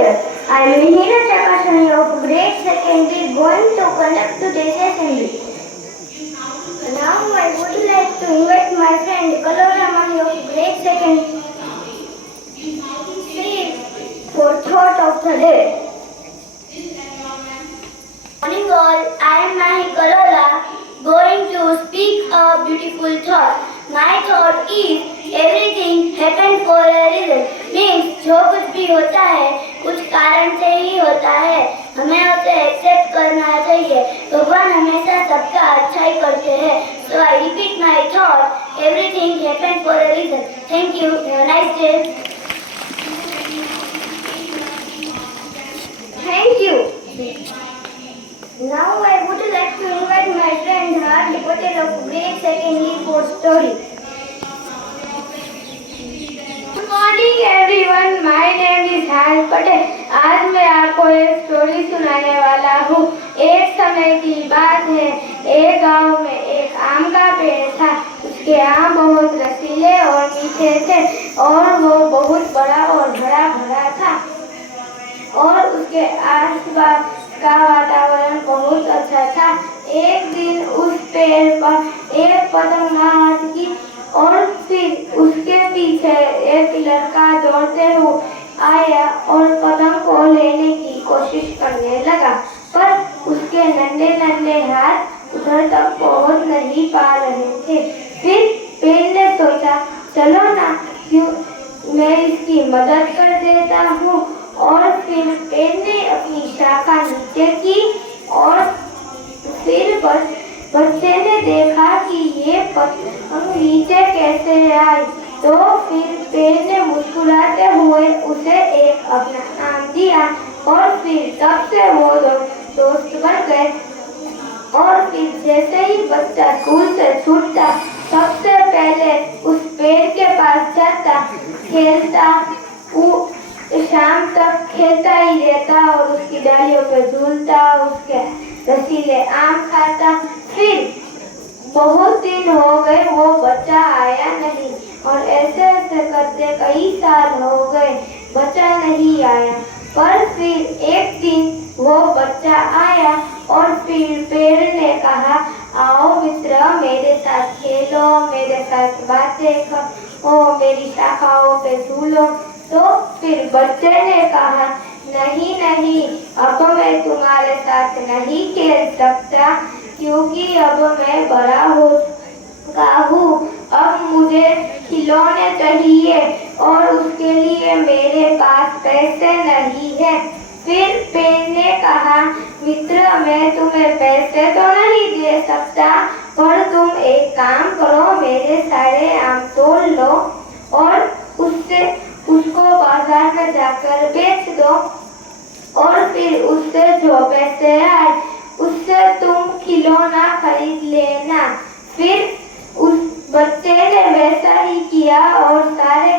here. I am Mihira Chakashani of grade 2nd going to conduct today's assembly. Now I would like to invite my friend Kalora Mani of grade 2nd for thought of the day. Morning all, I am Mahi Kalora going to speak a beautiful thought. My thought is everything happens for a reason. Means जो कुछ भी होता है कुछ कारण से ही होता है, हमें उसे एक्सेप्ट करना चाहिए. भगवान हमेशा सबका अच्छा ही करते हैं. So I repeat my thought, everything happens for a reason. Thank you. Have a nice day. Thank you. Now I would like to invite my friend Hardik Patel of grade 2nd for story. Good morning everyone, my name is Hardik Patel. आज मैं आपको एक स्टोरी सुनाने वाला हूँ. एक समय की बात है, एक गांव में एक आम का पेड़ था. उसके आम बहुत रसीले और मीठे थे और वो बहुत बड़ा और हरा भरा था और उसके आसपास का वातावरण बहुत अच्छा था. एक दिन उस पेड़ पर एक पतंग नाच की और फिर उसके पीछे एक लड़का दौड़ते हुए आया और पतंग को लेने की कोशिश करने लगा, पर उसके नन्हे नन्हे हाथ उधर तक पहुंच नहीं पा रहे थे. फिर पेड़ ने सोचा, चलो ना, क्यों मैं इसकी मदद कर देता हूँ. और फिर पेड़ ने अपनी शाखा नीचे की और फिर बच्चे ने देखा कि ये पतंग नीचे कैसे आई. तो फिर पेड़ ने मुस्कुराते हुए उसे एक अपना नाम दिया और फिर तब से वो दोस्त बन गए. और फिर जैसे ही बच्चा स्कूल से छूटता सबसे पहले उस पेड़ के पास जाता, खेलता, शाम तक खेलता ही रहता और उसकी डालियों पर झूलता, उसके रसीले आम खाता. फिर बहुत दिन हो गए, वो बच्चा आया नहीं और ऐसे ऐसे करते कई साल हो गए, बच्चा नहीं आया. पर फिर एक दिन वो बच्चा आया और फिर पेड़ ने कहा, आओ मित्र, मेरे साथ खेलो, मेरे साथ बातें करो, मेरी शाखाओं पे झूलो. तो फिर बच्चे ने कहा, नहीं नहीं, अब मैं तुम्हारे साथ नहीं खेल सकता क्योंकि अब मैं बड़ा हो चुका हूँ. अब मुझे खिलौने चाहिए और उसके लिए मेरे पास पैसे नहीं है. फिर पेड़ ने कहा, मित्र, मैं तुम्हें पैसे तो नहीं दे सकता, पर तुम एक काम करो, मेरे सारे आम तोड़ लो और उसको बाजार में जाकर बेच दो और फिर उससे जो पैसे आए उससे तुम खिलौना खरीद लेना. फिर उस बच्चे ने वैसा ही किया और सारे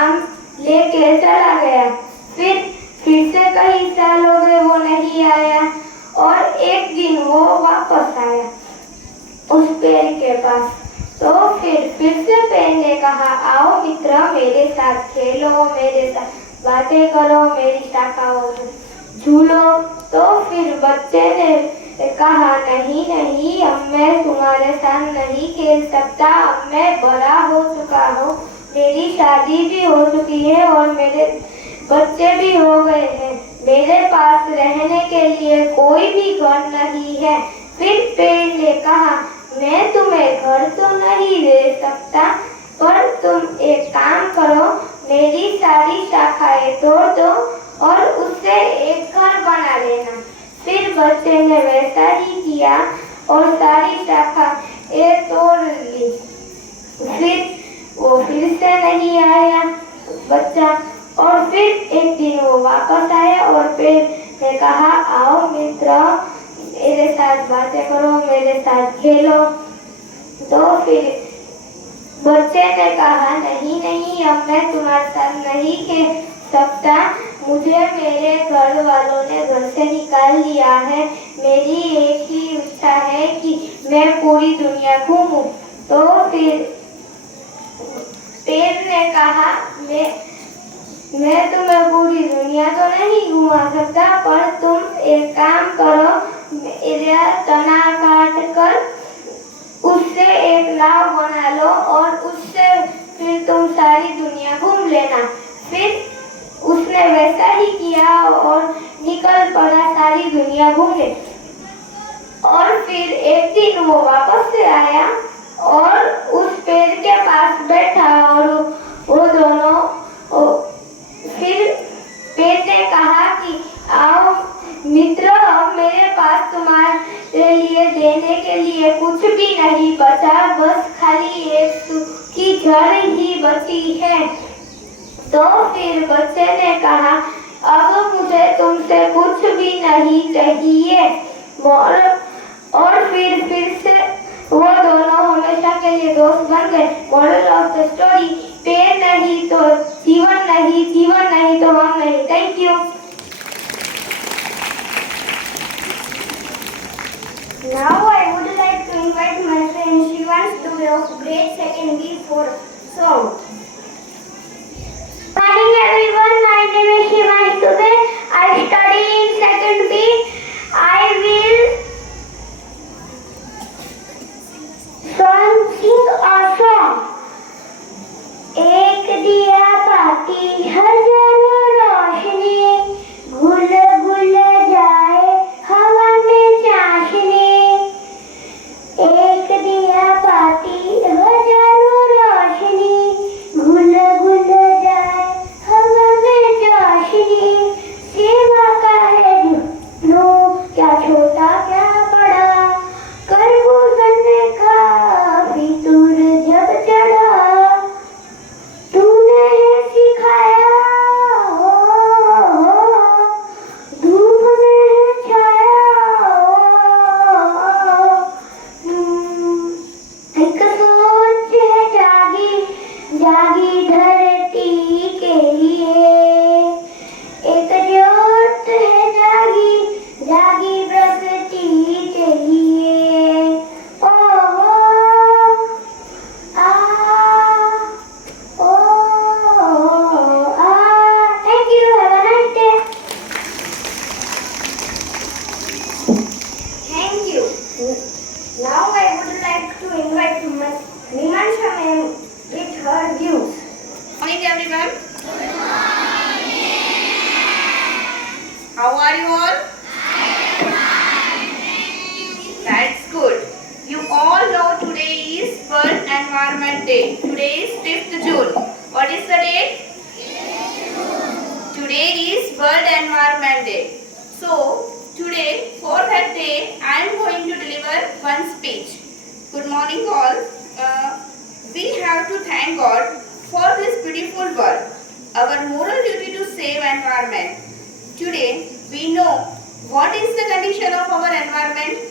आम लेके चला गया. फिर से कई साल हो गए, वो नहीं आया और एक दिन वो वापस आया उस पेड़ के पास. तो फिर से पेड़ ने कहा, आओ मित्र, मेरे साथ खेलो, मेरे साथ बातें करो, मेरी शाखाओं में झूलो. तो फिर बच्चे ने कहा, नहीं नहीं, अब मैं तुम्हारे साथ नहीं खेल सकता, अब मैं बड़ा हो चुका हूँ, मेरी शादी भी हो चुकी है और मेरे बच्चे भी हो गए हैं, मेरे पास रहने के लिए कोई भी घर नहीं है. फिर पेड़ ने कहा, मैं तुम्हें घर तो नहीं दे सकता, पर तुम एक काम करो, मेरी सारी शाखाएं तोड़ दो और उससे एक घर बना लेना. फिर बच्चे ने वैसा ही किया और सारी शाखाएं तोड़ ली. फिर वो फिर से नहीं आया बच्चा और फिर एक दिन वो वापस आया और पेड़ ने कहा, आओ मित्र, मेरे साथ बातें करो, मेरे साथ खेलो. तो फिर बच्चे ने कहा, नहीं नहीं, अब मैं तुम्हारे साथ नहीं खेल सकता, मुझे मेरे घर वालों ने घर से निकाल दिया है, मेरी एक ही इच्छा है कि मैं पूरी दुनिया घूमूं. तो फिर पेड़ ने कहा, मैं तुम्हें पूरी दुनिया तो नहीं घुमा सकता, पर तुम एक काम करो, मेरा तना काट कर उससे एक नाव बना लो और उससे फिर तुम सारी दुनिया घूम लेना। फिर उसने वैसा ही किया और निकल पड़ा सारी दुनिया घूमने। और फिर एक दिन वो वापस से आया और उस पेड़ के पास बैठा और वो दोनों फिर पेड़ ने कहा कि आओ मित्र, मेरे पास तुम्हारे लिए देने के लिए कुछ भी नहीं बचा, बस खाली एक सूखी जड़ ही बची है। तो फिर बच्चे ने कहा, अब मुझे तुमसे कुछ भी नहीं चाहिए। और फिर से वो दोनों हमेशा के लिए दोस्त बन गए। मॉरल ऑफ द स्टोरी, पेड़ नहीं तो जीवन नहीं, जीवन नहीं तो हम नहीं। Thank you. Now I would like to invite my friend Shivans to the grade 2nd B for song. Good morning everyone, my name is Shivans. Today I study in 2nd B. I will sing a song. एक दिया बाती हजारों रोशनी, घुल घुल जाए हवा में चाशनी। एक दिया बाती हजारों रोशनी, घुल घुल जाए हवा में चाशनी। सेवा का है जुनू, क्या छोटा क्या बड़ा, करबू बनने का फितूर जब चढ़ा। तूने सिखाया धूप में छाया, एक सोच है जागी जागी धरती के लिए, एक ज्योत है जागी जागी प्रकृति के लिए। ओ आ Thank you. Have a nice day. Thank you. Now I would like to invite Nimansha ma'am with her views. Morning everyone. How are you all? That's good. You all know today is World Environment Day. Today is 5th June. What is the date? Today is World Environment Day. So today for that day I am going to deliver one speech. Good morning all. We have to thank God for this beautiful world. Our moral duty to save environment. Today we know what is the condition of our environment.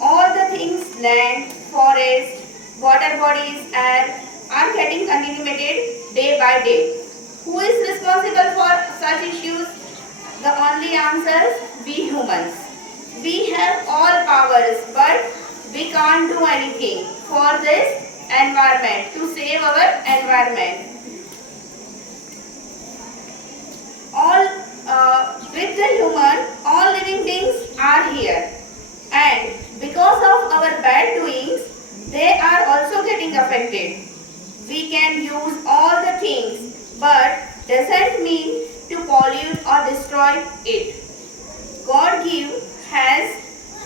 All the things, land, forest, water bodies, air are getting contaminated day by day. Who is responsible for such issues? The only answer, we humans. We have all powers, but we can't do anything for this environment, to save our environment. With the human, all living things are here. And because of our bad doings, they are also getting affected. We can use all the things, but doesn't mean to pollute or destroy it. God has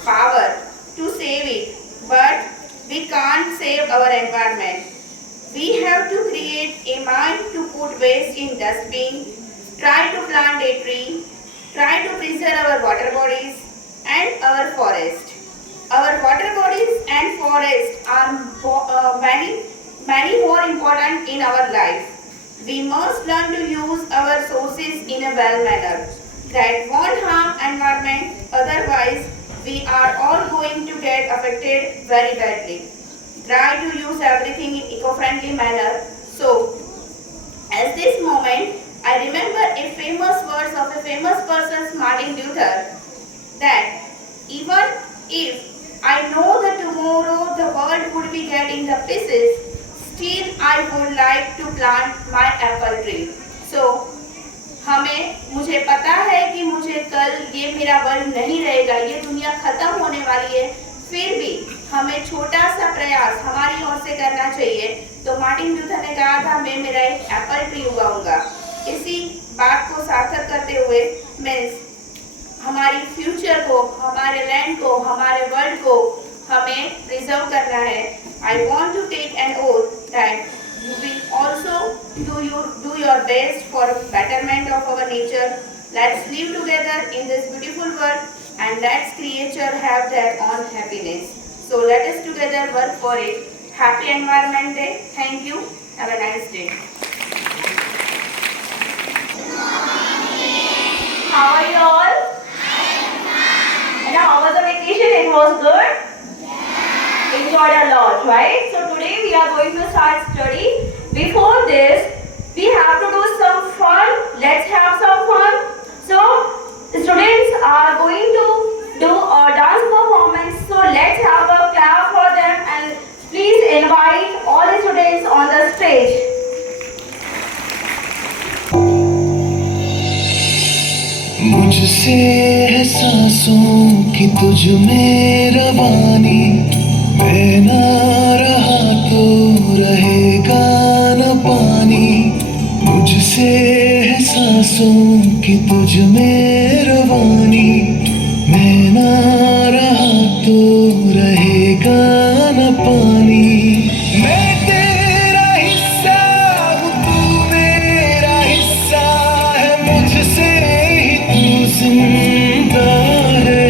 power to save it, but we can't save our environment. We have to create a mind to put waste in dustbin, try to plant a tree, try to preserve our water bodies and our forest. Our water bodies and forests are many more important in our life. We must learn to use our sources in a well manner that won't harm environment, otherwise we are all going to get affected very badly. Try to use everything in eco-friendly manner. So, at this moment, I remember a famous words of a famous person, Martin Luther, that even if I know that tomorrow the world would be getting the pieces, still I would like to plant my apple tree. So, मुझे पता है कि मुझे कल ये मेरा वर्ल्ड नहीं रहेगा, ये दुनिया खत्म होने वाली है, फिर भी हमें छोटा सा प्रयास हमारी ओर से करना चाहिए। तो मार्टिन लूथर ने कहा था, मैं मेरा एक एप्पल ट्री उगाऊंगा। इसी बात को सार्थक करते हुए मैं हमारी फ्यूचर को, हमारे लैंड को, हमारे वर्ल्ड को हमें प्रिजर्व करना है। I want to take an oath that you will also do your best for betterment of our nature. Let's live together in this beautiful world and let's creature have their own happiness. So let us together work for it. Happy Environment Day. Thank you. Have a nice day. How are you all? And how was the vacation? It was good? Enjoyed a lot, right? So today we are going to start study. Before this, we have to do some fun. Let's have some fun. So students are going to do a dance performance. So let's have a clap for them and please invite all the students on the stage. मुझसे है सांसों की तुझ में रवानी, मैं ना रहा तो रहेगा न पानी। मुझसे है सांसों की तुझ में रवानी, मैं ना रहा तो रहेगा न पानी। मैं तेरा हिस्सा हूँ, तू मेरा हिस्सा है, मुझसे ही तू जिंदा है।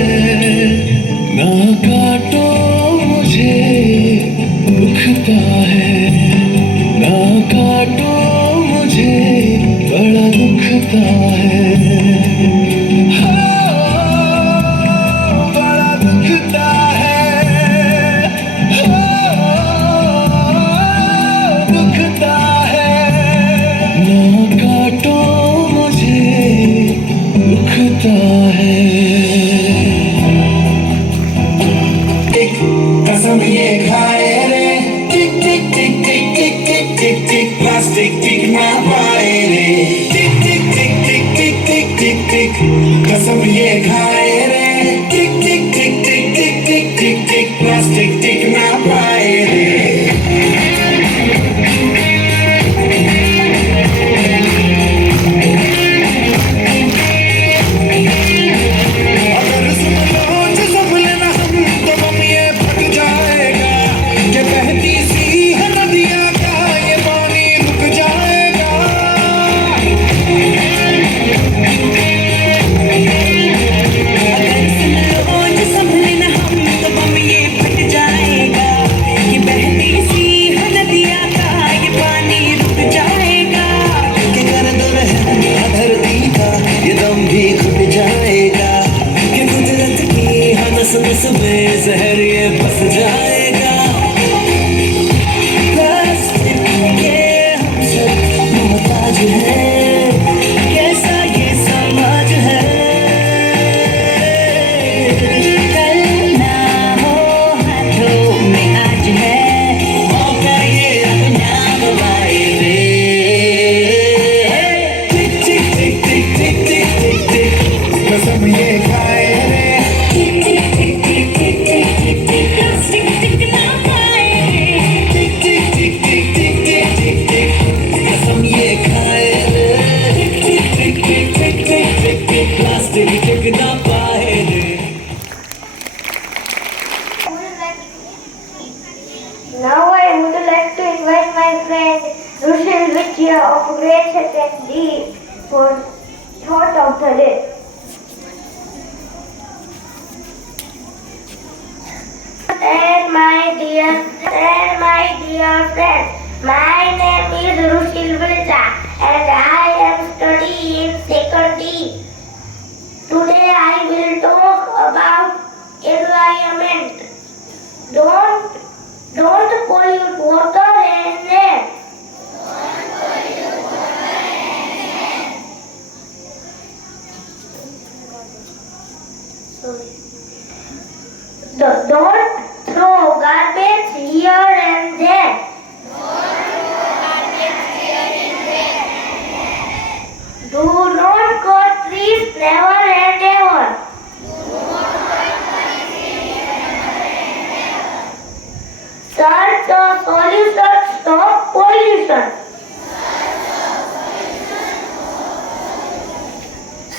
ना काटो मुझे दुखता है, ना काटो मुझे बड़ा दुखता है। बड़ा दुखता है, दुखता है। ना काटो मुझे दुखता है। कसम ये खाए रे, टिक टिक टिक टिक टिक टिक टिक टिक, प्लास्टिक टिक ना पाए रे। टिक टिक टिक टिक टिक टिक टिक टिक, कसम ये खाए रे। टिक टिक टिक टिक टिक टिक टिक टिक, प्लास्टिक टिक ना पाए रे। में जहर ये बस जाएगा। प्लास्टिक के हम सब मोहताज हैं, कैसा ये समाज है। कल ना हो हाथों में आज है, मौका ये अपना गवाए रे। टिक टिक टिक टिक टिक टिक टिक टिक, कसम ये खाए रे। Now I would like to invite my friend Rushil Vidya of grade 2nd D for thought of the day. And my dear friend, my name is Rushil Vidya and I am studying in 2nd D. Today I will talk about environment. Don't pollute water and air. Don't throw garbage here and there. Do not cut trees never and ever. Search a solution, stop pollution.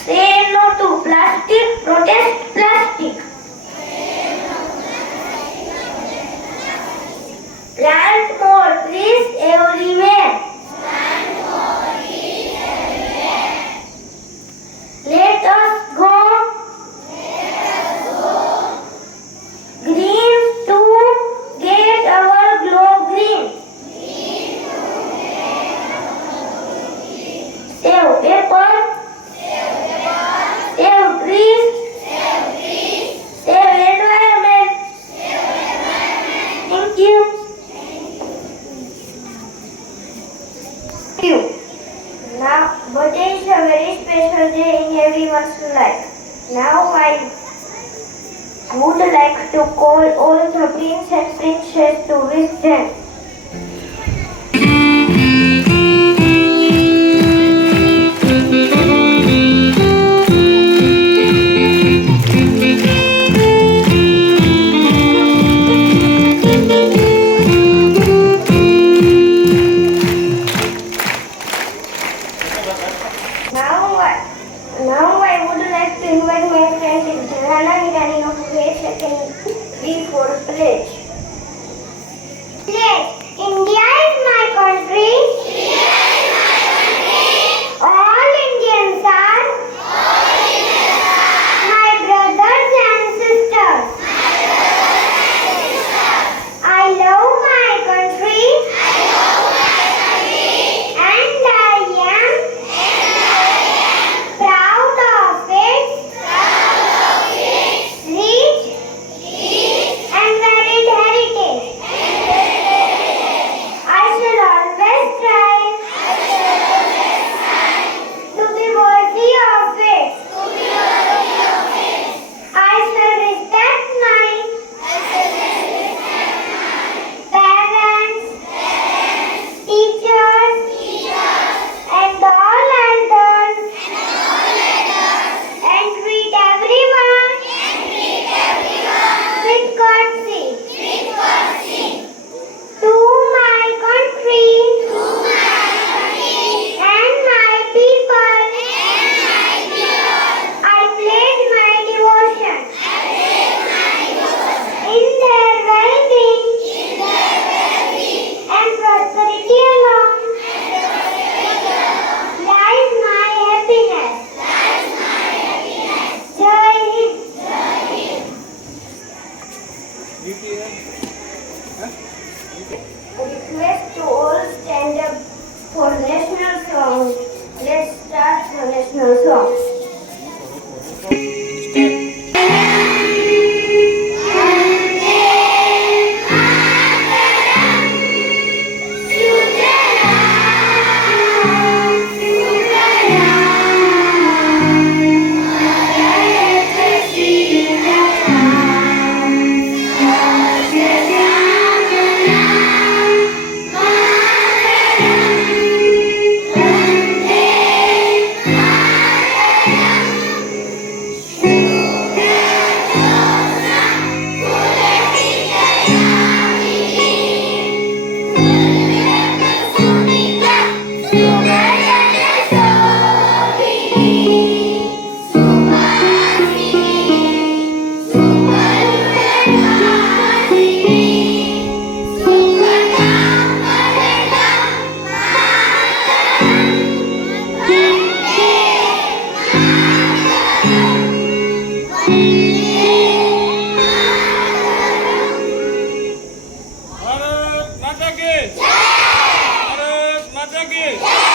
Say no to plastic, protest plastic. Plant more trees everywhere. Let us go green to get our glow green. Save paper, save trees, save environment. Thank you. Thank you. Now, birthday is a very special day in everyone's life. Now I would like to call all the prince and princess to wish them. Now I would like to invite my friend Jana Hirani of grade second B4 pledge. Pledge. India is my country. All Indians are my brothers and sisters. I love my country. And I am proud of its rich and varied heritage. I shall always try to be worthy of it. I shall respect my parents, teachers, and all elders, and treat everyone with courtesy. To my country and my people, I pledge my devotion. In their well-being and prosperity alone lies my happiness. Jai Hind. Request to all stand up for national song. Let's start the national song. Bharat माता की जय। भारत माता की